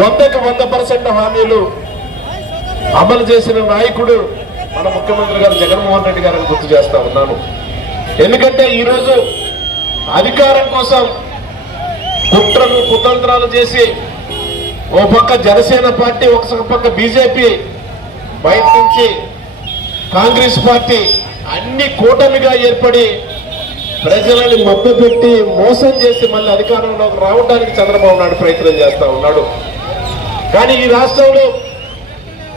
వందకు వంద పర్సెంట్ హామీలు అమలు చేసిన నాయకుడు మన ముఖ్యమంత్రి గారు జగన్మోహన్ రెడ్డి గారిని గుర్తు చేస్తా ఉన్నాను. ఎందుకంటే ఈరోజు అధికారం కోసం కుట్రలు కుతంత్రాలు చేసి ఓ పక్క జనసేన పార్టీ ఒక పక్క బీజేపీ బయట నుంచి కాంగ్రెస్ పార్టీ అన్ని కూటమిగా ఏర్పడి ప్రజలని పెట్టి మోసం చేసి మళ్ళీ అధికారంలోకి రావడానికి చంద్రబాబు నాయుడు ప్రయత్నం చేస్తా ఉన్నాడు. కానీ ఈ రాష్ట్రంలో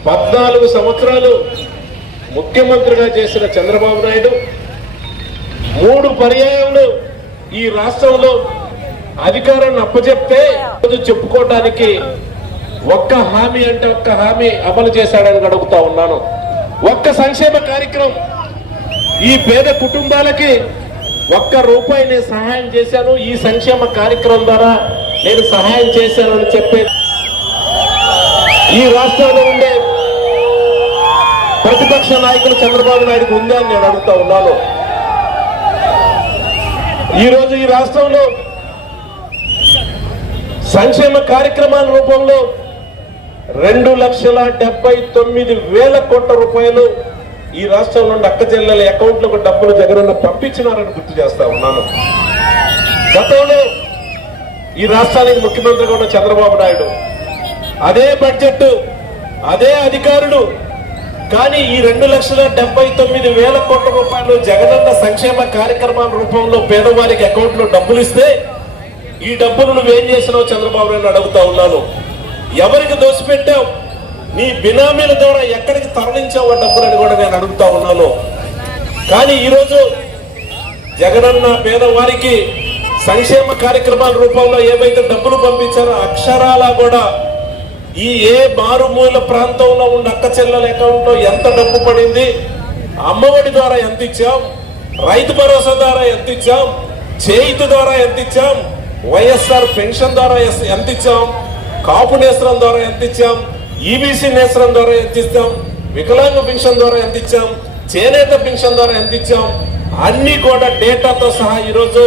పద్నాలుగు సంవత్సరాలు ముఖ్యమంత్రిగా చేసిన చంద్రబాబు నాయుడు మూడు పర్యాయములు ఈ రాష్ట్రంలో అధికారాన్ని అప్పచెప్తే రోజు చెప్పుకోవడానికి ఒక్క హామీ అంటే ఒక్క హామీ అమలు చేశాడని అడుగుతా ఉన్నాను. ఒక్క సంక్షేమ కార్యక్రమం ఈ పేద కుటుంబాలకి ఒక్క రూపాయి నేను సహాయం చేశాను. ఈ సంక్షేమ కార్యక్రమం ద్వారా నేను సహాయం చేశాను అని ఈ రాష్ట్రంలో ఉండే ప్రతిపక్ష నాయకులు చంద్రబాబు నాయుడుకు ఉందా అని నేను అడుగుతా ఉన్నాను. ఈ రోజు ఈ రాష్ట్రంలో సంక్షేమ కార్యక్రమాల రూపంలో రెండు లక్షల డెబ్బై తొమ్మిది వేల కోట్ల రూపాయలు ఈ రాష్ట్రం నుండి అక్క చెల్లెల అకౌంట్లకు డబ్బులు జగనన్న పంపించినారని గుర్తు చేస్తా ఉన్నాను. గతంలో ఈ రాష్ట్రానికి ముఖ్యమంత్రిగా ఉన్న చంద్రబాబు నాయుడు అదే బడ్జెట్ అదే అధికారులు కానీ ఈ రెండు లక్షల డెబ్బై తొమ్మిది వేల కోట్ల రూపాయలు జగనన్న సంక్షేమ కార్యక్రమాల రూపంలో పేదవారికి అకౌంట్లో డబ్బులు ఇస్తే ఈ డబ్బులు నువ్వేం చేసినావు చంద్రబాబు నాయుడు అడుగుతా ఉన్నాను. ఎవరికి దోసిపెట్టావు నీ బినామీల ద్వారా ఎక్కడికి తరలించావు ఆ డబ్బులని కూడా నేను అడుగుతా ఉన్నాను. కానీ ఈరోజు జగనన్న పేదవారికి సంక్షేమ కార్యక్రమాల రూపంలో ఏవైతే డబ్బులు పంపించారో అక్షరాలా కూడా ఈ ఏ మారుమూల ప్రాంతంలో ఉన్న అక్క చెల్లెల అకౌంట్లో ఎంత డబ్బు పడింది? అమ్మఒడి ద్వారా ఎంత ఇచ్చాం? రైతు భరోసా ద్వారా ఎంత ఇచ్చాం? చేయిత ద్వారా ఎంత ఇచ్చాం? వైఎస్ఆర్ పెన్షన్ ద్వారా ఎంత ఇచ్చాం? కాపు నేస్త్రం ద్వారా ఎంత ఇచ్చాం? ఈబీసీ నేస్త్రం ద్వారా ఎంత ఇచ్చాం వికలాంగ పెన్షన్ ద్వారా ఎంత ఇచ్చాం? చేనేత పెన్షన్ ద్వారా ఎంత ఇచ్చాం? అన్ని కూడా డేటాతో సహా ఈరోజు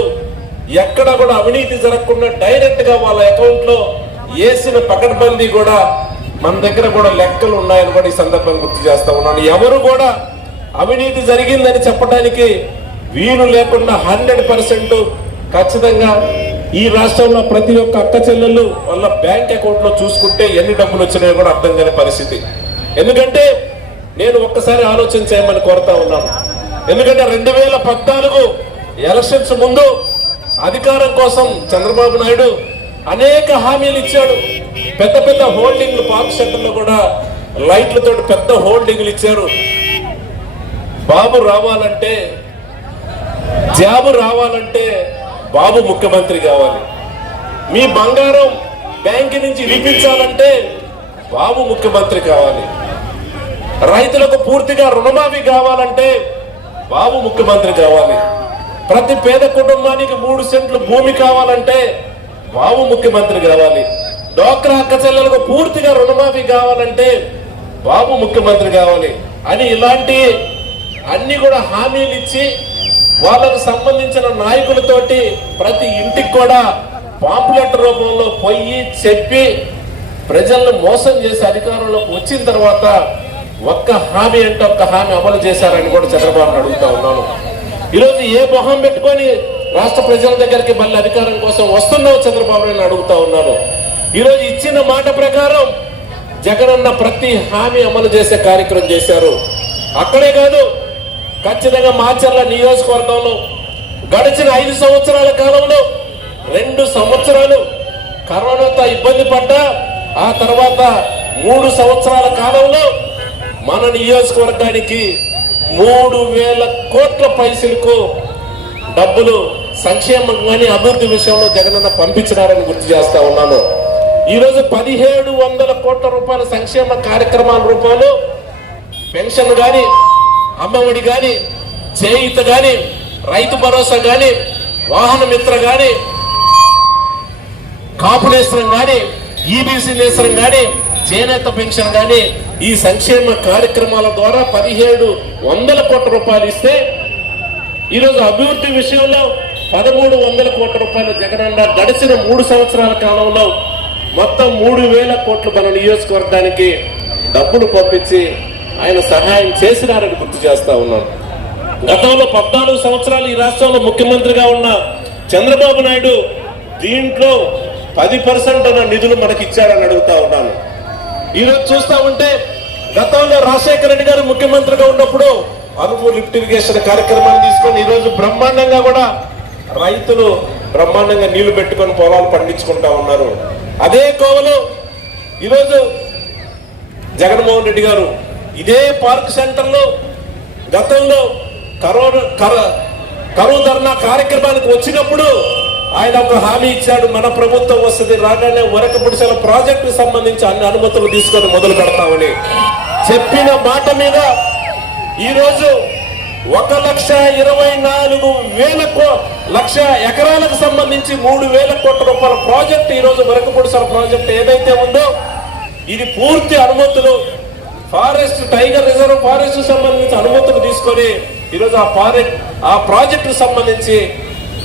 ఎక్కడ కూడా అవినీతి జరగకుండా డైరెక్ట్గా వాళ్ళ అకౌంట్లో వేసిన పకడ్బందీ కూడా మన దగ్గర కూడా లెక్కలు ఉన్నాయని కూడా ఈ సందర్భంగా గుర్తు చేస్తా ఉన్నాను. ఎవరు కూడా అవినీతి జరిగిందని చెప్పడానికి వీలు లేకుండా హండ్రెడ్ పర్సెంట్ ఖచ్చితంగా ఈ రాష్ట్రంలో ప్రతి ఒక్క అక్క చెల్లెళ్ళు వాళ్ళ బ్యాంక్ అకౌంట్లో చూసుకుంటే ఎన్ని డబ్బులు వచ్చినాయో కూడా అర్థం కాని పరిస్థితి. ఎందుకంటే నేను ఒక్కసారి ఆలోచన చేయమని కోరుతా ఉన్నాను. ఎందుకంటే రెండు వేల పద్నాలుగు ఎలక్షన్స్ ముందు అధికారం కోసం చంద్రబాబు నాయుడు అనేక హామీలు ఇచ్చాడు. పెద్ద పెద్ద హోల్డింగ్లు పార్క్ సెంటర్లో కూడా లైట్లతో పెద్ద హోల్డింగ్లు ఇచ్చారు. బాబు రావాలంటే జాబు రావాలంటే బాబు ముఖ్యమంత్రి కావాలి. మీ బంగారం బ్యాంక్ నుంచి విడిపించాలంటే బాబు ముఖ్యమంత్రి కావాలి. రైతులకు పూర్తిగా రుణమాఫీ కావాలంటే బాబు ముఖ్యమంత్రి కావాలి. ప్రతి పేద కుటుంబానికి మూడు సెంట్లు భూమి కావాలంటే బాబు ముఖ్యమంత్రి కావాలి డోక్రా అక్క చెల్లెలకు పూర్తిగా రుణమాఫీ కావాలంటే బాబు ముఖ్యమంత్రి కావాలి. అని ఇలాంటి అన్ని కూడా హామీలు ఇచ్చి వాళ్ళకు సంబంధించిన నాయకులతోటి ప్రతి ఇంటికి కూడా పాంప్లెట్ రూపంలో పోయి చెప్పి ప్రజలను మోసం చేసి అధికారంలోకి వచ్చిన తర్వాత ఒక్క హామీ అంటే ఒక్క హామీ అమలు చేశారని కూడా చంద్రబాబు అడుగుతా ఉన్నాను. ఈరోజు ఏ మొహం పెట్టుకొని రాష్ట్ర ప్రజల దగ్గరికి మళ్ళీ అధికారం కోసం వస్తున్నావు చంద్రబాబు నాయుడు అడుగుతా ఉన్నాను. ఈరోజు ఇచ్చిన మాట ప్రకారం జగనన్న ప్రతి హామీ అమలు చేసే కార్యక్రమం చేశారు. అక్కడే కాదు ఖచ్చితంగా మాచర్ల నియోజకవర్గంలో గడిచిన ఐదు సంవత్సరాల కాలంలో రెండు సంవత్సరాలు కరోనాతో ఇబ్బంది పడ్డా ఆ తర్వాత మూడు సంవత్సరాల కాలంలో మన నియోజకవర్గానికి మూడు వేల కోట్ల పైసలకు డబ్బులు సంక్షేమం కానీ అభివృద్ధి విషయంలో జగనన్న పంపించినారని గుర్తు చేస్తా ఉన్నాను. ఈరోజు పదిహేడు వందల కోట్ల రూపాయల సంక్షేమ కార్యక్రమాల రూపాయలు పెన్షన్ కానీ అమ్మఒడి కానీ చేయిత కానీ రైతు భరోసా కానీ వాహన మిత్ర కానీ కాపు నేస్త్రం ఈబీసీ నేస్త్రం కానీ చేనేత పెన్షన్ కానీ ఈ సంక్షేమ కార్యక్రమాల ద్వారా పదిహేడు వందల కోట్ల రూపాయలు ఇస్తే ఈరోజు అభివృద్ధి విషయంలో పదమూడు వందల కోట్ల రూపాయలు జగనన్న గడిచిన మూడు సంవత్సరాల కాలంలో మొత్తం మూడు వేల కోట్లు మన నియోజకవర్గానికి డబ్బులు పంపించి ఆయన సహాయం చేసినారని గుర్తు చేస్తా ఉన్నాను. గతంలో పద్నాలుగు సంవత్సరాలు ఈ రాష్ట్రంలో ముఖ్యమంత్రిగా ఉన్న చంద్రబాబు నాయుడు దీంట్లో పది పర్సెంట్ అన్న నిధులు మనకి ఇచ్చారని అడుగుతా ఉన్నాను. ఈరోజు చూస్తా ఉంటే గతంలో రాజశేఖర రెడ్డి గారు ముఖ్యమంత్రిగా ఉన్నప్పుడు అనుపు లిఫ్ట్ ఇరిగేషన్ కార్యక్రమాన్ని తీసుకొని ఈరోజు బ్రహ్మాండంగా కూడా రైతులు బ్రహ్మాండంగా నీళ్ళు పెట్టుకొని పొలాలు పండించుకుంటా ఉన్నారు. అదే కోవలో ఈరోజు జగన్మోహన్ రెడ్డి గారు ఇదే పార్క్ సెంటర్లో గతంలో కరోనా కరువు ధర్నా కార్యక్రమానికి వచ్చినప్పుడు ఆయన ఒక హామీ ఇచ్చాడు మన ప్రభుత్వం వస్తుంది రాగానే వరక పుడిసల ప్రాజెక్టు సంబంధించి అన్ని అనుమతులు తీసుకొని మొదలు పెడతామని. చెప్పిన మాట మీద ఈరోజు ఒక లక్ష ఇరవై నాలుగు వేల లక్ష ఎకరాలకు సంబంధించి మూడు వేల కోట్ల రూపాయల ప్రాజెక్ట్ ఈరోజు రోజు వరకు ప్రాజెక్ట్ ఏదైతే ఉందో ఇది పూర్తి అనుమతులు. ఫారెస్ట్ టైగర్ రిజర్వ్ ఫారెస్ట్ సంబంధించి అనుమతులు తీసుకొని ఈరోజు ఆ ఫారెస్ట్ ఆ ప్రాజెక్టు సంబంధించి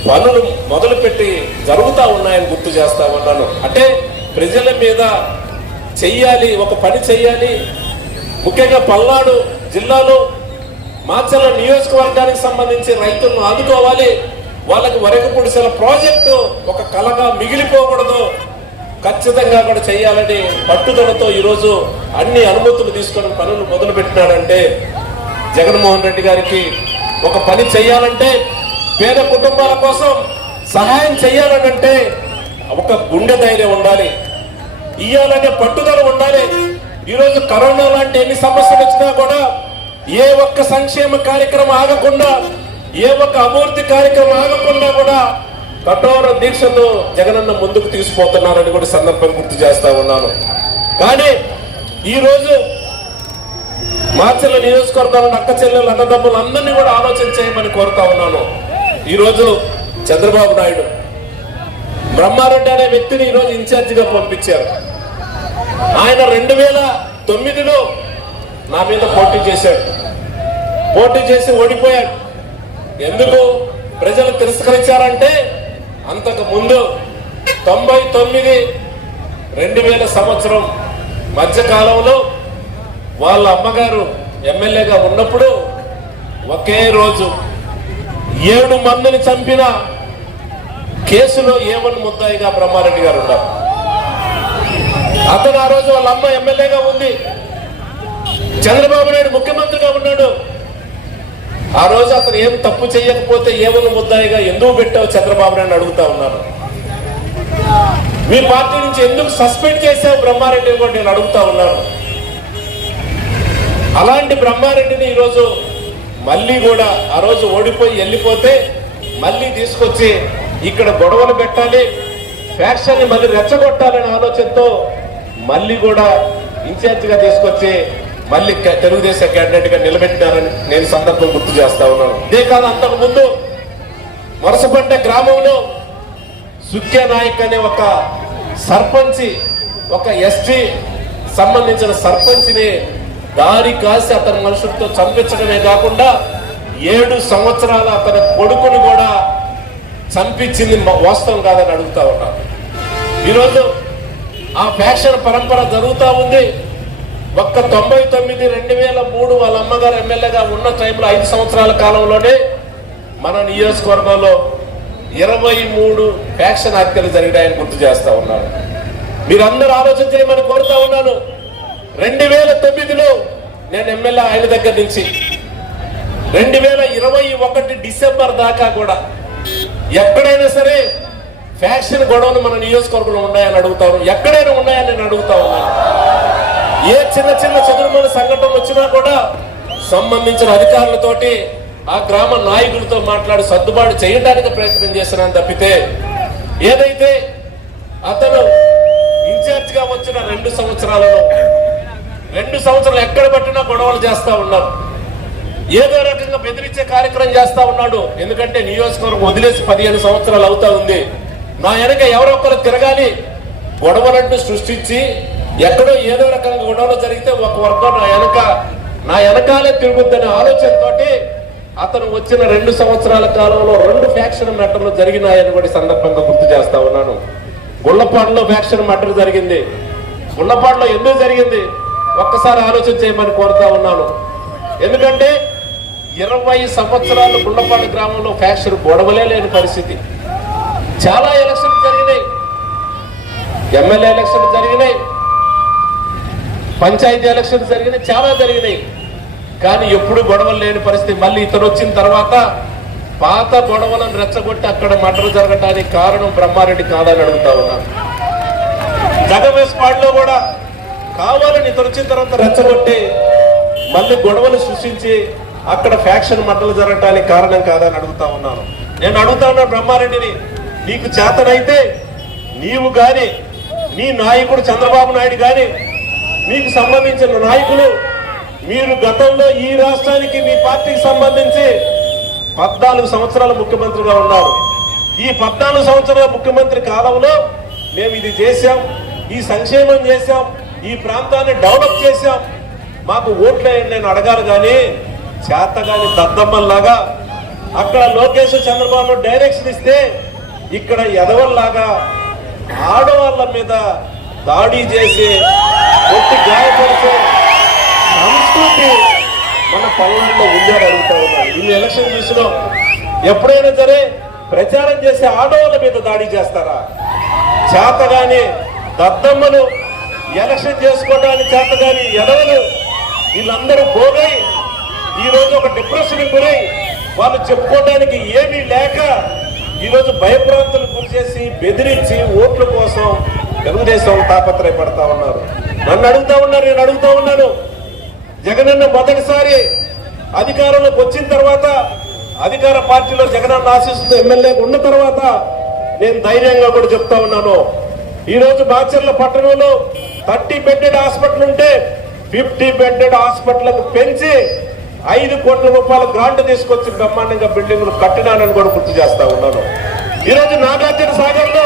పనులు మొదలుపెట్టి జరుగుతూ ఉన్నాయని గుర్తు చేస్తా ఉన్నాను. అంటే ప్రజల మీద చెయ్యాలి ఒక పని చెయ్యాలి. ముఖ్యంగా పల్నాడు జిల్లాలో మాచర్ల నియోజకవర్గానికి సంబంధించి రైతులను ఆదుకోవాలి. వాళ్ళకి వరకు పొడిసెల ప్రాజెక్టు ఒక కలగా మిగిలిపోకూడదు. ఖచ్చితంగా కూడా చేయాలని పట్టుదలతో ఈరోజు అన్ని అనుమతులు తీసుకొని పనులు మొదలు పెట్టినాడంటే జగన్మోహన్ రెడ్డి గారికి ఒక పని చేయాలంటే పేద కుటుంబాల కోసం సహాయం చేయాలనంటే ఒక గుండె ధైర్యం ఉండాలి. ఇయ్యాలనే పట్టుదల ఉండాలి. ఈరోజు కరోనా లాంటి ఎన్ని సమస్యలు వచ్చినా కూడా ఏ ఒక్క సంక్షేమ కార్యక్రమం ఆగకుండా ఏ ఒక్క అభివృద్ధి కార్యక్రమం ఆగకుండా కూడా కఠోర దీక్షతో జగనన్న ముందుకు తీసుకుపోతున్నారని కూడా సందర్భం గుర్తు చేస్తా ఉన్నాను. కానీ ఈరోజు రోజు మార్చల నియోజకవర్గంలో అక్క చెల్లెలు అన్నదమ్ములు అందరినీ కూడా ఆలోచన చేయమని కోరుతా ఉన్నాను. ఈ రోజు చంద్రబాబు నాయుడు బ్రహ్మారెడ్డి అనే వ్యక్తిని ఈ రోజు ఇన్ఛార్జిగా పంపించారు. ఆయన రెండు వేల తొమ్మిదిలో నా మీద పోటీ చేశాడు. పోటీ చేసి ఓడిపోయాడు. ఎందుకు? ప్రజలు తిరస్కరించారంటే అంతకు ముందు తొంభై తొమ్మిది రెండు వేల సంవత్సరం మధ్యకాలంలో వాళ్ళ అమ్మగారు ఎమ్మెల్యేగా ఉన్నప్పుడు ఒకే రోజు ఏడు మందిని చంపిన కేసులో ఏమని ముద్దాయిగా బ్రహ్మారెడ్డి గారు ఉన్నారు. అతను ఆ రోజు వాళ్ళ అమ్మ ఎమ్మెల్యేగా ఉంది. చంద్రబాబు నాయుడు ముఖ్యమంత్రిగా ఉన్నాడు. ఆ రోజు అతను ఏం తప్పు చేయకపోతే ఏమని ముద్దాయిగా ఎందుకు పెట్టావు చంద్రబాబు నాయుడు అడుగుతా ఉన్నాను మీ పార్టీ నుంచి ఎందుకు సస్పెండ్ చేశావు బ్రహ్మారెడ్డి కూడా నేను అడుగుతా ఉన్నాను. అలాంటి బ్రహ్మారెడ్డిని ఈరోజు మళ్ళీ కూడా ఆ రోజు ఓడిపోయి వెళ్ళిపోతే మళ్ళీ తీసుకొచ్చి ఇక్కడ గొడవలు పెట్టాలి ఫ్యాక్షన్ని మళ్ళీ రెచ్చగొట్టాలనే ఆలోచనతో మళ్ళీ కూడా ఇన్ఛార్జ్గా తీసుకొచ్చి మళ్ళీ తెలుగుదేశం క్యాండిడేట్గా నిలబెట్టారని నేను సందర్భం గుర్తు చేస్తా ఉన్నాను. ఇదే కాదు అంతకు ముందు వరుసపడ్డ గ్రామంలో సుఖ్య నాయక్ అనే ఒక సర్పంచి ఒక ఎస్టీ సంబంధించిన సర్పంచ్ని దారి కాసి అతని మనుషులతో చంపించడమే కాకుండా ఏడు సంవత్సరాల అతని కొడుకును కూడా చంపించింది వాస్తవం కాదని అడుగుతా ఉన్నాను. ఈరోజు ఆ ఫ్యాక్షన్ పరంపర జరుగుతూ ఉంది. ఒక్క తొంభై తొమ్మిది రెండు వేల మూడు వాళ్ళ అమ్మగారు ఎమ్మెల్యేగా ఉన్న టైంలో ఐదు సంవత్సరాల కాలంలోనే మన నియోజకవర్గంలో ఇరవై మూడు ఫ్యాక్షన్ హత్యలు జరిగాయని గుర్తు చేస్తా ఉన్నాను. మీరందరూ ఆలోచన చేయమని కోరుతా ఉన్నాను. రెండు వేల తొమ్మిదిలో నేను ఎమ్మెల్యే ఆయన దగ్గర నుంచి రెండు వేల ఇరవై ఒకటి డిసెంబర్ దాకా కూడా ఎక్కడైనా సరే ఫ్యాక్షన్ గొడవలు మన నియోజకవర్గంలో ఉన్నాయని అడుగుతా ఉన్నాను. ఎక్కడైనా ఉన్నాయని నేను అడుగుతా ఉన్నాను. ఏ చిన్న చిన్న చదువుమైన సంఘటనలు వచ్చినా కూడా సంబంధించిన అధికారులతోటి ఆ గ్రామ నాయకులతో మాట్లాడి సర్దుబాటు చేయడానికి ప్రయత్నం చేస్తున్నాను తప్పితే ఏదైతే అతను ఇన్ఛార్జ్గా వచ్చిన రెండు సంవత్సరాలలో రెండు సంవత్సరాలు ఎక్కడ పట్టినా గొడవలు చేస్తా ఉన్నారు ఏదో రకంగా బెదిరించే కార్యక్రమం చేస్తా ఉన్నాడు. ఎందుకంటే నియోజకవర్గం వదిలేసి పదిహేను సంవత్సరాలు అవుతా ఉంది. నా వెనక ఎవరో ఒకరు తిరగాలి గొడవలంటూ సృష్టించి ఎక్కడో ఏదో రకంగా గొడవలు జరిగితే ఒక వర్గం నా వెనక నా వెనకాలే తిరుగుద్దనే ఆలోచనతోటి అతను వచ్చిన రెండు సంవత్సరాల కాలంలో రెండు ఫ్యాక్షన్ మెట్టలు జరిగినాయని కూడా సందర్భంగా గుర్తు చేస్తా ఉన్నాను. గుళ్ళపాడులో ఫ్యాక్షన్ మర్డర్ జరిగింది. గుళ్ళపాడులో ఎందుకు జరిగింది? ఒక్కసారి ఆలోచన చేయమని కోరుతా ఉన్నాను. ఎందుకంటే ఇరవై సంవత్సరాలు గుళ్ళపాడు గ్రామంలో ఫ్యాక్షన్ గొడవలే లేని పరిస్థితి. చాలా ఎలక్షన్లు జరిగినాయి. ఎమ్మెల్యే ఎలక్షన్లు జరిగినాయి. పంచాయతీ ఎలక్షన్ జరిగినాయి చాలా జరిగినాయి. కానీ ఎప్పుడు గొడవలు లేని పరిస్థితి. మళ్ళీ ఇతను వచ్చిన తర్వాత పాత గొడవలను రెచ్చగొట్టి అక్కడ మటలు జరగటానికి కారణం బ్రహ్మారెడ్డి కాదని అడుగుతా ఉన్నాను జగవేశ్పాడులో కూడా కావాలని ఇతను వచ్చిన తర్వాత రెచ్చగొట్టి మళ్ళీ గొడవలు సృష్టించి అక్కడ ఫ్యాక్షన్ మటలు జరగటానికి కారణం కాదని అడుగుతా ఉన్నాను. నేను అడుగుతా ఉన్నా బ్రహ్మారెడ్డిని నీకు చేతనైతే నీవు కానీ నీ నాయకుడు చంద్రబాబు నాయుడు కానీ మీకు సంబంధించిన నాయకులు మీరు గతంలో ఈ రాష్ట్రానికి మీ పార్టీకి సంబంధించి పద్నాలుగు సంవత్సరాల ముఖ్యమంత్రిగా ఉన్నారు. ఈ పద్నాలుగు సంవత్సరాల ముఖ్యమంత్రి కాలంలో మేము ఇది చేశాం ఈ సంక్షేమం చేశాం ఈ ప్రాంతాన్ని డెవలప్ చేశాం. మాకు ఓట్లేయండి నేను అడగాలి కానీ చేత కానీ దద్దమ్మల్లాగా అక్కడ లోకేష్ చంద్రబాబు డైరెక్షన్ ఇస్తే ఇక్కడ ఎదవల్లాగా ఆడవాళ్ళ మీద దాడి చేసి కొట్టి గాయపరిచే సంస్కృతి మన పల్లెల్లో ఉందని అడుగుతా ఉన్నారు. ఇన్ని ఎలక్షన్ చూసినాం ఎప్పుడైనా సరే ప్రచారం చేసే ఆడవాళ్ళ మీద దాడి చేస్తారా? చేతగాని దద్దమ్మలు ఎలక్షన్ చేసుకోవడానికి చేతగాని ఎడవలు వీళ్ళందరూ పోగై ఈరోజు ఒక డిప్రెషన్కి గురై వాళ్ళు చెప్పుకోవడానికి ఏమీ లేక ఈరోజు భయప్రాంతులు గురి చేసి బెదిరించి ఓట్ల కోసం తెలుగుదేశం తాపత్రయపడతా ఉన్నారు. నన్ను అడుగుతా ఉన్నారు నేను అడుగుతా ఉన్నాను. జగనన్న మొదటిసారి అధికారంలోకి వచ్చిన తర్వాత అధికార పార్టీలో జగనన్న ఆశిస్తూ ఎమ్మెల్యే ఉన్న తర్వాత నేను ధైర్యంగా కూడా చెప్తా ఉన్నాను. ఈరోజు బాచర్ల పట్టణంలో థర్టీ బెడ్డెడ్ హాస్పిటల్ ఉంటే ఫిఫ్టీ బెడ్డెడ్ హాస్పిటల్ పెంచి ఐదు కోట్ల రూపాయల గ్రాంట్ తీసుకొచ్చి బ్రహ్మాండంగా బిల్డింగ్లు కట్టినానని కూడా గుర్తు చేస్తా ఉన్నాను. ఈ రోజు నాగార్జున సాగర్లో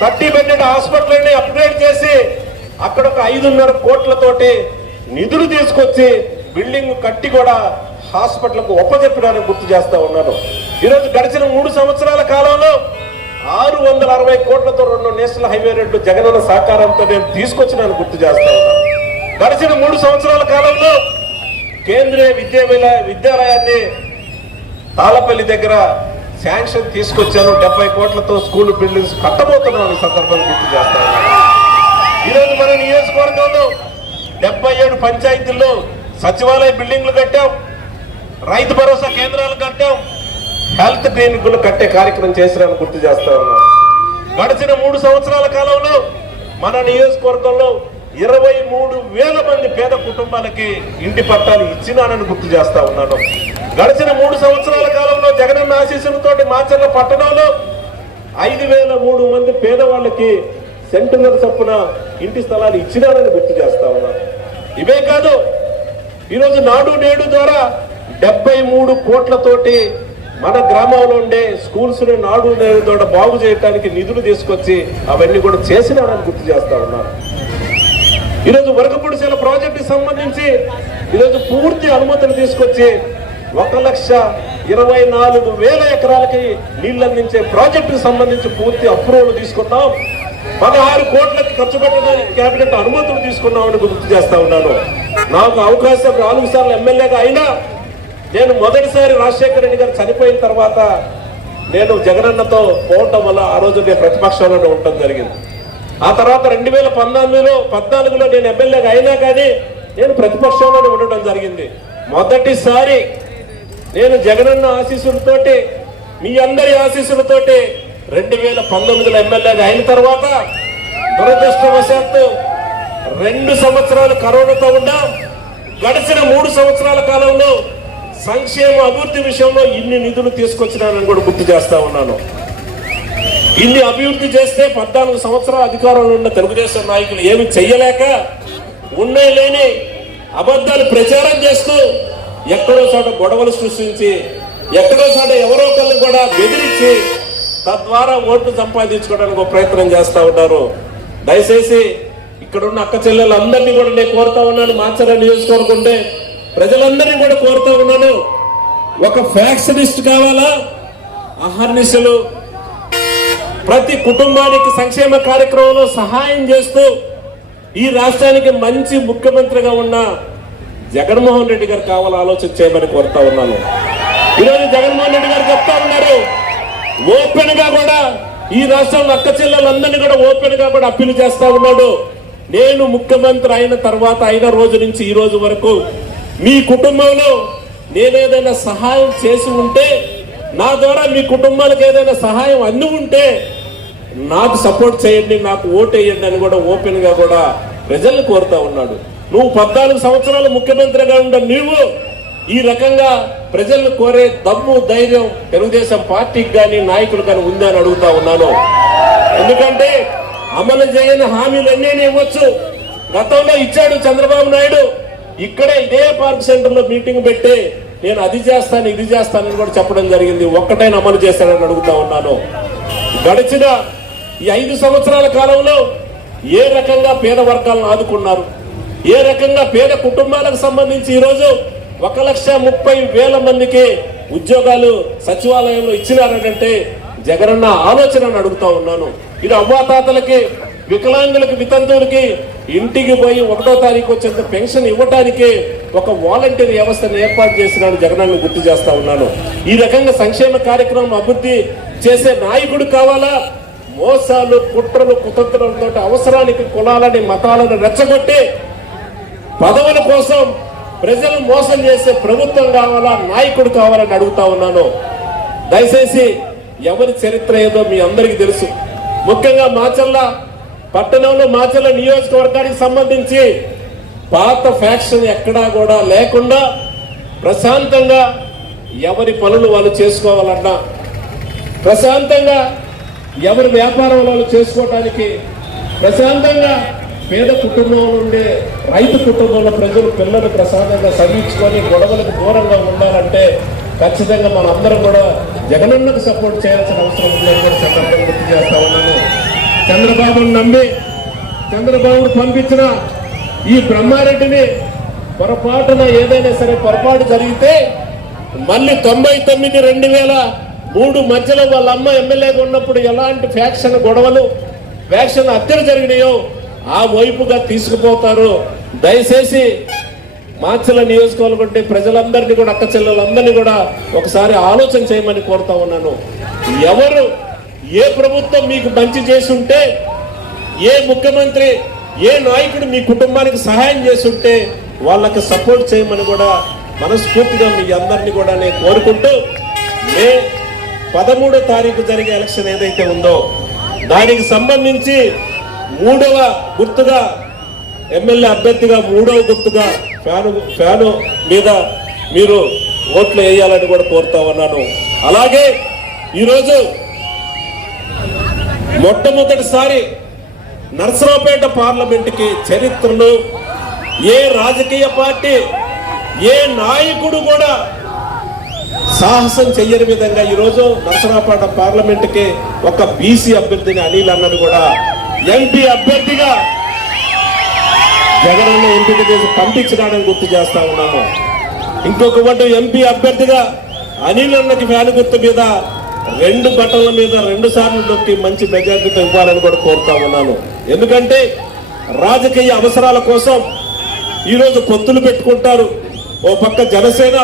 థర్టీ బెడ్డెడ్ హాస్పిటల్ని అప్గ్రేడ్ చేసి అక్కడ ఒక ఐదున్నర కోట్లతోటి నిధులు తీసుకొచ్చి బిల్డింగ్ కట్టి కూడా హాస్పిటల్కు ఒప్పజెప్పడానికి గుర్తు చేస్తా ఉన్నాను. ఈరోజు గడిచిన మూడు సంవత్సరాల కాలంలో ఆరు వందల అరవై కోట్లతో రెండు నేషనల్ హైవే రోడ్లు జగనన్న సహకారంతో నేను తీసుకొచ్చినాను గుర్తు చేస్తా ఉన్నాను. గడిచిన మూడు సంవత్సరాల కాలంలో కేంద్రీయ విద్యా విద్యాలయాన్ని తాళపల్లి దగ్గర శాంక్షన్ తీసుకొచ్చాను. డెబ్బై కోట్లతో స్కూల్ బిల్డింగ్స్ కట్టబోతున్నాను ఈ సందర్భంగా గుర్తు చేస్తాను ఈరోజు మన నియోజకవర్గంలో డెబ్బై ఏడు పంచాయతీల్లో సచివాలయ బిల్డింగ్లు కట్టాం. రైతు భరోసా కేంద్రాలు కట్టాం. హెల్త్ క్లినిక్లు కట్టే కార్యక్రమం చేసినాను గుర్తు చేస్తా ఉన్నాను. గడిచిన మూడు సంవత్సరాల కాలంలో మన నియోజకవర్గంలో ఇరవై మూడు వేల మంది పేద కుటుంబాలకి ఇంటి పట్టాలు ఇచ్చినానని గుర్తు చేస్తా ఉన్నాను. గడిచిన మూడు సంవత్సరాల కాలంలో జగనన్న ఆశీస్సులతో మాచర్ల పట్టణంలో ఐదు వేల మూడు మంది పేదవాళ్ళకి సెంటున్నర చొప్పున ఇంటి స్థలాలు ఇచ్చినారని గుర్తు చేస్తా ఉన్నారు ఇవే కాదు ఈరోజు నాడు నేడు ద్వారా డెబ్బై మూడు కోట్లతోటి మన గ్రామంలో ఉండే స్కూల్స్ నాడు నేడు ద్వారా బాగు చేయడానికి నిధులు తీసుకొచ్చి అవన్నీ కూడా చేసినారని గుర్తు చేస్తా ఉన్నాను ఈరోజు వరకపుడిసేల ప్రాజెక్టు సంబంధించి ఈరోజు పూర్తి అనుమతులు తీసుకొచ్చి ఒక లక్ష ఇరవై నాలుగు వేల ఎకరాలకి నీళ్ళు అందించే ప్రాజెక్టుకు సంబంధించి పూర్తి అప్రూవల్ తీసుకున్నాం పదహారు కోట్లకి ఖర్చు పెట్టడానికి కేబినెట్ అనుమతులు తీసుకున్నామని గుర్తు చేస్తా ఉన్నాను. నాకు అవకాశం నాలుగు సార్లు ఎమ్మెల్యేగా అయినా నేను మొదటిసారి రాజశేఖర రెడ్డి గారు చనిపోయిన తర్వాత నేను జగనన్నతో పోవటం వల్ల ఆ రోజు నేను ప్రతిపక్షంలోనే ఉండటం జరిగింది. ఆ తర్వాత రెండు వేల పంతొమ్మిదిలో పద్నాలుగులో నేను ఎమ్మెల్యేగా అయినా కానీ నేను ప్రతిపక్షంలోనే ఉండటం జరిగింది. మొదటిసారి నేను జగనన్న ఆశీస్సులతోటే మీ అందరి ఆశీస్సులతోటే రెండు వేల పంతొమ్మిదిలో ఎమ్మెల్యేగా అయిన తర్వాత దురదృష్టవశాత్తు రెండు సంవత్సరాలు కరోనాతో ఉన్నాం. గడిచిన మూడు సంవత్సరాల కాలంలో సంక్షేమ అభివృద్ధి విషయంలో ఇన్ని నిధులు తీసుకొచ్చినానని కూడా గుర్తు చేస్తా ఉన్నాను. ఇన్ని అభివృద్ధి చేస్తే పద్నాలుగు సంవత్సరాల అధికారంలో ఉన్న తెలుగుదేశం నాయకులు ఏమి చెయ్యలేక ఉన్నాయి లేని అబద్ధాలు ప్రచారం చేస్తూ ఎక్కడో చోట గొడవలు సృష్టించి ఎక్కడో చోట ఎవరో ఒకరిని కూడా బెదిరించి తద్వారా ఓట్లు సంపాదించుకోవడానికి ఒక ప్రయత్నం చేస్తూ ఉన్నారు. దయచేసి ఇక్కడున్న అక్క చెల్లెలందరినీ కూడా నేను కోరుతా ఉన్నాను. మాచర నియోజకవర్గంటే ప్రజలందరినీ కూడా కోరుతా ఉన్నాను. ఒక ఫ్యాక్షనిస్ట్ కావాలా? అహర్నిశలు ప్రతి కుటుంబానికి సంక్షేమ కార్యక్రమంలో సహాయం చేస్తూ ఈ రాష్ట్రానికి మంచి ముఖ్యమంత్రిగా ఉన్న జగన్మోహన్ రెడ్డి గారు కావాలని ఆలోచన చేయమని కోరుతా ఉన్నాను. ఈరోజు జగన్మోహన్ రెడ్డి గారు చెప్తా ఉన్నారు. ఓపెన్గా కూడా ఈ రాష్ట్రంలో అక్క చెల్లెలందరినీ కూడా ఓపెన్గా కూడా అప్పీల్ చేస్తా ఉన్నాడు. నేను ముఖ్యమంత్రి అయిన తర్వాత అయిన రోజు నుంచి ఈ రోజు వరకు మీ కుటుంబంలో నేనేదైనా సహాయం చేసి ఉంటే నా ద్వారా మీ కుటుంబాలకు ఏదైనా సహాయం అంది ఉంటే నాకు సపోర్ట్ చేయండి నాకు ఓటు వేయండి అని కూడా ఓపెన్గా కూడా ప్రజల్ని కోరుతా ఉన్నాడు. నువ్వు పద్నాలుగు సంవత్సరాలు ముఖ్యమంత్రిగా ఉన్న నీవు ఈ రకంగా ప్రజలను కోరే దమ్ము ధైర్యం తెలుగుదేశం పార్టీకి కానీ నాయకులు కానీ ఉందని అడుగుతా ఉన్నాను. ఎందుకంటే అమలు చేయని హామీలన్నీ ఇవ్వచ్చు. గతంలో ఇచ్చాడు చంద్రబాబు నాయుడు. ఇక్కడే ఇదే పార్క్ సెంటర్లో మీటింగ్ పెట్టి నేను అది చేస్తాను ఇది చేస్తానని కూడా చెప్పడం జరిగింది. ఒక్కటైనా అమలు చేస్తానని అడుగుతా ఉన్నాను. గడిచిన ఈ ఐదు సంవత్సరాల కాలంలో ఏ రకంగా పేద వర్గాలను ఆదుకున్నారు? ఏ రకంగా పేద కుటుంబాలకు సంబంధించి ఈరోజు ఒక లక్ష ముప్పై వేల మందికి ఉద్యోగాలు సచివాలయంలో ఇచ్చినారంటే జగనన్న ఆలోచనను అడుగుతా ఉన్నాను. ఇది అవ్వాతాతలకి వికలాంగులకి వితంతువులకి ఇంటికి పోయి ఒకటో తారీఖు వచ్చేంత పెన్షన్ ఇవ్వడానికి ఒక వాలంటీర్ వ్యవస్థను ఏర్పాటు చేసినాడు జగనన్న గుర్తు చేస్తా ఉన్నాను. ఈ రకంగా సంక్షేమ కార్యక్రమం అభివృద్ధి చేసే నాయకుడు కావాలా? మోసాలు కుట్రలు కుతంత్రాలతో అవసరానికి కులాలని మతాలను రెచ్చగొట్టి పదవుల కోసం ప్రజలు మోసం చేసే ప్రభుత్వం కావాలా నాయకుడు కావాలని అడుగుతా ఉన్నాను. దయచేసి ఎవరి చరిత్ర ఏదో మీ అందరికీ తెలుసు. ముఖ్యంగా మాచల్ల పట్టణంలో మాచల్ల నియోజకవర్గానికి సంబంధించి పాత ఫ్యాక్షన్ ఎక్కడా కూడా లేకుండా ప్రశాంతంగా ఎవరి పనులు వాళ్ళు చేసుకోవాలన్నా ప్రశాంతంగా ఎవరి వ్యాపారం వాళ్ళు చేసుకోవటానికి ప్రశాంతంగా పేద కుటుంబంలో ఉండే రైతు కుటుంబంలో ప్రజలు పిల్లలు ప్రశాంతంగా చదివించుకొని గొడవలకు దూరంగా ఉండాలంటే ఖచ్చితంగా మనం అందరం కూడా జగనన్నకు సపోర్ట్ చేయాల్సిన అవసరం ఉందని కూడా సందర్భంగా గుర్తు చేస్తా ఉన్నాను. చంద్రబాబును నమ్మి చంద్రబాబును పంపించిన ఈ బ్రహ్మారెడ్డిని పొరపాటున ఏదైనా సరే పొరపాటు జరిగితే మళ్ళీ తొంభై తొమ్మిది రెండు వేల మూడు మధ్యలో వాళ్ళ అమ్మ ఎమ్మెల్యేగా ఉన్నప్పుడు ఎలాంటి ఫ్యాక్షన్ గొడవలు ఫ్యాక్షన్ హత్యలు జరిగినాయో ఆ వైపుగా తీసుకుపోతారు దయచేసి మాచల నియోజకవర్గం ఉంటే ప్రజలందరినీ కూడా అక్క చెల్లెలందరినీ కూడా ఒకసారి ఆలోచన చేయమని కోరుతా ఉన్నాను. ఎవరు ఏ ప్రభుత్వం మీకు మంచి చేసుంటే ఏ ముఖ్యమంత్రి ఏ నాయకుడు మీ కుటుంబానికి సహాయం చేసుంటే వాళ్ళకి సపోర్ట్ చేయమని కూడా మనస్ఫూర్తిగా మీ అందరినీ కూడా నేను కోరుకుంటూ మే పదమూడో తారీఖు జరిగే ఎలక్షన్ ఏదైతే ఉందో దానికి సంబంధించి మూడవ గుర్తుగా ఎమ్మెల్యే అభ్యర్థిగా మూడవ గుర్తుగా ఫ్యాను ఫ్యాను మీద మీరు ఓట్లు వేయాలని కూడా కోరుతా ఉన్నాను. అలాగే ఈరోజు మొట్టమొదటిసారి నర్సరావుపేట పార్లమెంటుకి చరిత్రలో ఏ రాజకీయ పార్టీ ఏ నాయకుడు కూడా సాహసం చెయ్యని విధంగా ఈరోజు నర్సరావుపేట పార్లమెంటుకి ఒక బీసీ అభ్యర్థిని అనిల్ అన్నది కూడా ఎంపీ అభ్యర్థిగా జగనన్న ఎంపిక చేసి పంపించడానికి గుర్తు చేస్తా ఉన్నాను ఇంకొక వడ్డు ఎంపీ అభ్యర్థిగా అనిల్ అన్నకి ఫ్యాన్ గుర్తు మీద రెండు బట్టల మీద రెండు సార్లు నొక్కి మంచి మెజార్టీతో ఇవ్వాలని కూడా కోరుతా ఉన్నాను. ఎందుకంటే రాజకీయ అవసరాల కోసం ఈరోజు పొత్తులు పెట్టుకుంటారు. ఓ పక్క జనసేన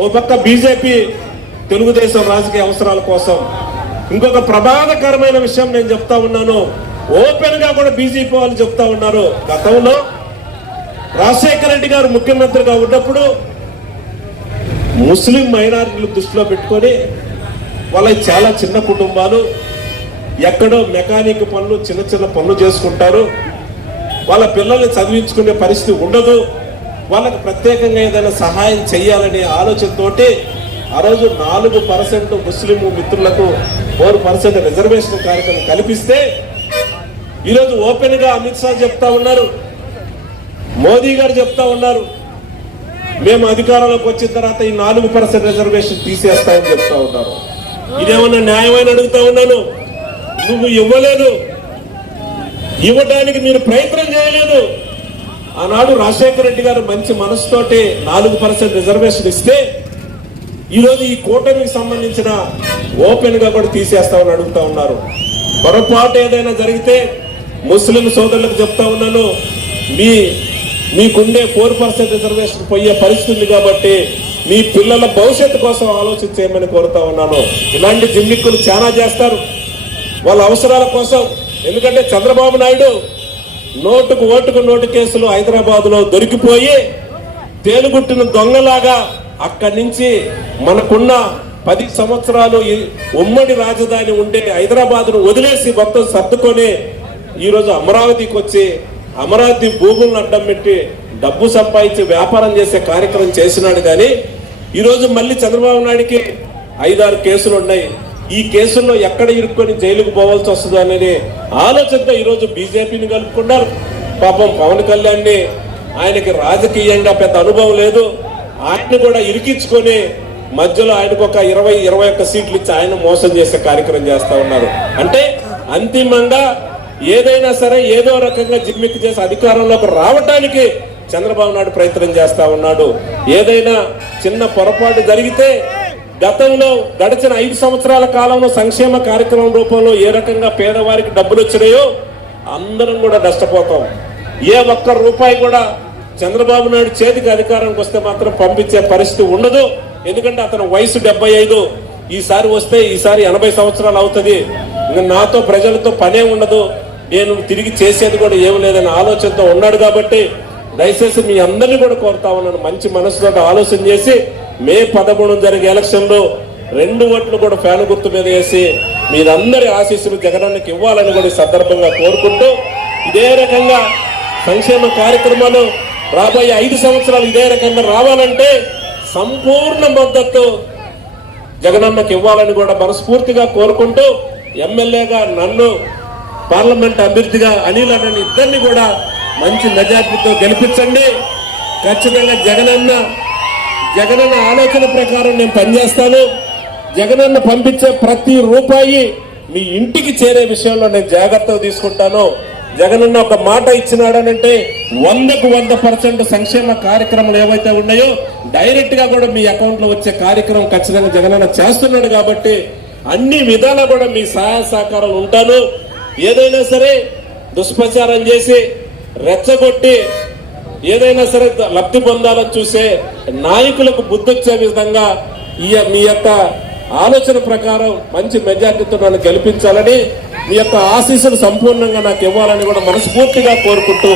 ఓ పక్క బీజేపీ తెలుగుదేశం రాజకీయ అవసరాల కోసం. ఇంకొక ప్రమాదకరమైన విషయం నేను చెప్తా ఉన్నాను. ఓపెన్గా కూడా బీజేపీ వాళ్ళు చెప్తా ఉన్నారు. గతంలో రాజశేఖర రెడ్డి గారు ముఖ్యమంత్రిగా ఉన్నప్పుడు ముస్లిం మైనారిటీలు దృష్టిలో పెట్టుకొని వాళ్ళ చాలా చిన్న కుటుంబాలు ఎక్కడో మెకానిక్ పనులు చిన్న చిన్న పనులు చేసుకుంటారు. వాళ్ళ పిల్లల్ని చదివించుకునే పరిస్థితి ఉండదు. వాళ్ళకి ప్రత్యేకంగా ఏదైనా సహాయం చేయాలనే ఆలోచనతోటి ఆ రోజు నాలుగు పర్సెంట్ ముస్లిం మిత్రులకు ఫోర్ పర్సెంట్ రిజర్వేషన్ కార్యక్రమం కల్పిస్తే ఈరోజు ఓపెన్గా అమిత్ షా చెప్తా ఉన్నారు. మోదీ గారు చెప్తా ఉన్నారు. మేము అధికారంలోకి వచ్చిన తర్వాత ఈ నాలుగు పర్సెంట్ రిజర్వేషన్ తీసేస్తామని చెప్తా ఉన్నారు. ఇదేమన్నా న్యాయమైన అడుగుతా ఉన్నాను? నువ్వు ఇవ్వలేదు. ఇవ్వడానికి మీరు ప్రయత్నం చేయలేదు. ఆనాడు రాజశేఖర రెడ్డి గారు మంచి మనసుతోటే నాలుగు పర్సెంట్ రిజర్వేషన్ ఇస్తే ఈరోజు ఈ కూటమికి సంబంధించిన ఓపెన్గా కూడా తీసేస్తామని అడుగుతా ఉన్నారు. పొరపాటు ఏదైనా జరిగితే ముస్లిం సోదరులకు చెప్తా ఉన్నాను మీ మీకుండే ఫోర్ పర్సెంట్ రిజర్వేషన్ పోయే పరిస్థితి ఉంది కాబట్టి మీ పిల్లల భవిష్యత్తు కోసం ఆలోచించేయమని కోరుతా ఉన్నాను. ఇలాంటి జిమ్మిక్కులు చాలా చేస్తారు. వాళ్ళ అవసరాల కోసం ఎందుకంటే చంద్రబాబు నాయుడు నోటుకు ఓటుకు నోటు కేసులు హైదరాబాదులో దొరికిపోయి తేలుగుట్టిన దొంగలాగా అక్కడి నుంచి మనకున్న పది సంవత్సరాలు ఉమ్మడి రాజధాని ఉండే హైదరాబాద్ను వదిలేసి మొత్తం సర్దుకొని ఈరోజు అమరావతికి వచ్చి అమరావతి భూములను అడ్డం పెట్టి డబ్బు సంపాదించి వ్యాపారం చేసే కార్యక్రమం చేసినాడు కానీ ఈరోజు మళ్ళీ చంద్రబాబు నాయుడికి ఐదారు కేసులు ఉన్నాయి. ఈ కేసుల్లో ఎక్కడ ఇరుక్కొని జైలుకు పోవాల్సి వస్తుందో అనేది ఆలోచనతో ఈరోజు బీజేపీని కలుపుకున్నారు. పాపం పవన్ కళ్యాణ్ని ఆయనకి రాజకీయంగా పెద్ద అనుభవం లేదు. ఆయన్ని కూడా ఇరికించుకొని మధ్యలో ఆయనకు ఒక ఇరవై ఇరవై ఒక్క సీట్లు ఇచ్చి ఆయన మోసం చేసే కార్యక్రమం చేస్తూ ఉన్నారు. అంటే అంతిమంగా ఏదైనా సరే ఏదో రకంగా జిమ్మిక్ చేసి అధికారంలోకి రావటానికి చంద్రబాబు నాయుడు ప్రయత్నం చేస్తా ఉన్నాడు. ఏదైనా చిన్న పొరపాటు జరిగితే గతంలో గడిచిన ఐదు సంవత్సరాల కాలంలో సంక్షేమ కార్యక్రమం రూపంలో ఏ రకంగా పేదవారికి డబ్బులు వచ్చినాయో అందరం కూడా నష్టపోతాం. ఏ ఒక్క రూపాయి కూడా చంద్రబాబు నాయుడు చేతికి అధికారానికి వస్తే మాత్రం పంపించే పరిస్థితి ఉండదు. ఎందుకంటే అతను వయసు డెబ్బై ఐదు. ఈసారి వస్తే ఈసారి ఎనభై సంవత్సరాలు అవుతుంది. నాతో ప్రజలతో పనే ఉండదు. నేను తిరిగి చేసేది కూడా ఏం లేదనే ఆలోచనతో ఉన్నాడు కాబట్టి దయచేసి మీ అందరినీ కూడా కోరుతా ఉన్నాను. మంచి మనసుతో ఆలోచన చేసి మే పదమూడు జరిగే ఎలక్షన్లో రెండు ఓట్లు కూడా ఫ్యాన్ గుర్తు మీద వేసి మీరందరి ఆశీస్సులు జగనానికి ఇవ్వాలని కూడా సందర్భంగా కోరుకుంటూ ఇదే రకంగా సంక్షేమ కార్యక్రమాలు రాబోయే ఐదు సంవత్సరాలు ఇదే రకంగా రావాలంటే సంపూర్ణ మద్దతు జగనన్నకి ఇవ్వాలని కూడా మనస్ఫూర్తిగా కోరుకుంటూ ఎమ్మెల్యేగా నన్ను పార్లమెంట్ అభ్యర్థిగా అనిల్ అన్న ఇద్దరిని కూడా మంచి మెజార్టీతో గెలిపించండి. ఖచ్చితంగా జగనన్న జగనన్న ఆలోచన ప్రకారం నేను పనిచేస్తాను. జగనన్న పంపించే ప్రతి రూపాయి మీ ఇంటికి చేరే విషయంలో నేను జాగ్రత్తగా తీసుకుంటాను. జగనన్న ఒక మాట ఇచ్చినాడనంటే వందకు వంద పర్సెంట్ సంక్షేమ కార్యక్రమాలు ఏవైతే ఉన్నాయో డైరెక్ట్గా కూడా మీ అకౌంట్లో వచ్చే కార్యక్రమం ఖచ్చితంగా జగనన్న చేస్తున్నాడు కాబట్టి అన్ని విధాలా కూడా మీ సహాయ సహకారాలు ఉంటాను. ఏదైనా సరే దుష్ప్రచారం చేసి రెచ్చగొట్టి ఏదైనా సరే లబ్ధి పొందాలని చూసే నాయకులకు బుద్ధొచ్చే విధంగా ఈ మీ యొక్క ఆలోచన ప్రకారం మంచి మెజార్టీతో నన్ను గెలిపించాలని మీ యొక్క ఆశీస్సులు సంపూర్ణంగా నాకు ఇవ్వాలని కూడా మనస్ఫూర్తిగా కోరుకుంటూ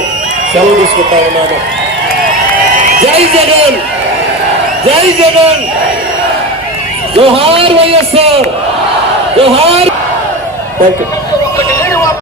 సెలవు తీసుకుంటా ఉన్నాను. జై జగన్! జై జగన్! జోహార్ వైఎస్ఆర్! జోహార్! Thank you